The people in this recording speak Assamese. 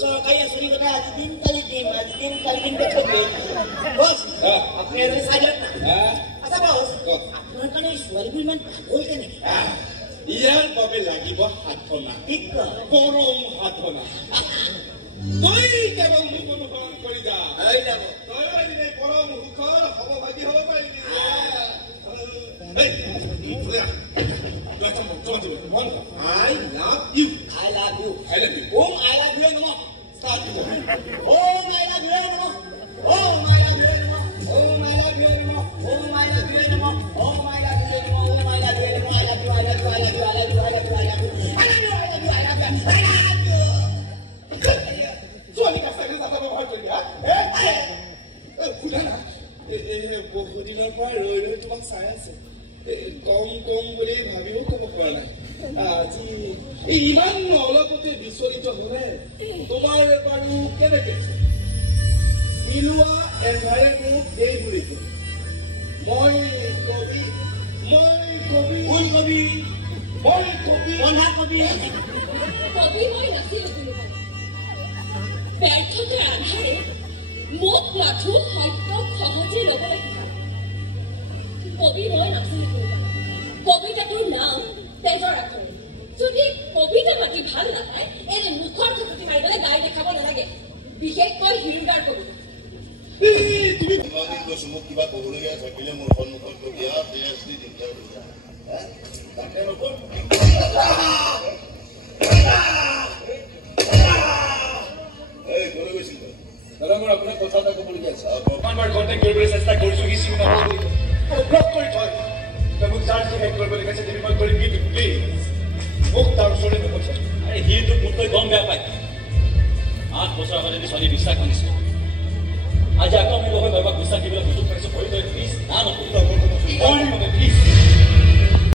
চৰকাৰী আঁচনি কথা আজি দিন কালি দিম বছ আপুনি এজনী চাই দিয়ক না আচ্ছা বছ আপোনাৰ কাৰণে ছোৱালীবোৰ ইমান পাগল কেনেকে ইয়াৰ বাবে লাগিব সাধনা পৰম সাধনা তই কেৱল মোক অনুসৰণ কৰি যা তই এদিনে পৰম সুখৰ সমভাগী হ'ব পাৰিবি I love you. I love you. I love you. Oh, I love you no more. Start to Oh, I love you no more. Oh, I love you no more. Oh, I love you no more. Oh, I love you no more. Oh, I love you no more. Oh, I love you no more. I love you. I love you. I love you. I love you. I love you. I love you. I love you. I love you. I love you. I love you. So I think I said what to you. Kudana. বহুত দিনৰ পৰা ৰৈ তোমাক চাই আছে কম বুলি ভাবিও ক'ব পৰা নাই আজি ইমান অলপতে বিচলিত হ'লে তোমাৰ বাৰু কেনেকে মিলোৱা এন্ধাৰে মোক এই বুলিছো মই কবি মই নাছিলো ব্যৰ্থতে আন্ধাৰে মোক লাঠু সত্য সহজে ল'ব লাগিব কবি মই নাছিলো কবিতাটোৰ নাম তেজৰ আখৰ যদি কবিতা মাতি ভাল নাপায় এনে মুখৰ খুঁটি মাৰিবলৈ গাই দেখাব নালাগে বিশেষকৈ হিৰুদাৰ কবিতা তুমি মোক কিবা ক'বলগীয়া থাকিলে মোৰ সন্মুখত কবিয়া বেয়াশ্ৰী দিগদাৰ তাকে নকয় দাদা মই আপোনাক কথা এটা ক'বলগীয়া আছে অকণমান কণ্টেক্ট কৰিবলৈ চেষ্টা কৰিছোঁ সি চিনি নাপাব ব্লক কৰি থয় মোক চাৰ্জ হেক কৰিব লিখাইছে যদি মই কৰিম কিন্তু প্লিজ মোক তাৰ ওচৰলৈ নপঠিয়াই আৰে সিটো মোতকৈ গম বেয়া পায় 8 বছৰ আগতে যদি ছোৱালী বিশ্বাস কৰিছিল আজি আকৌ আমি লগত বিশ্বাস দিবলৈ সুযোগ পাইছোঁ ভৰি তই প্লিজ না নকৰিব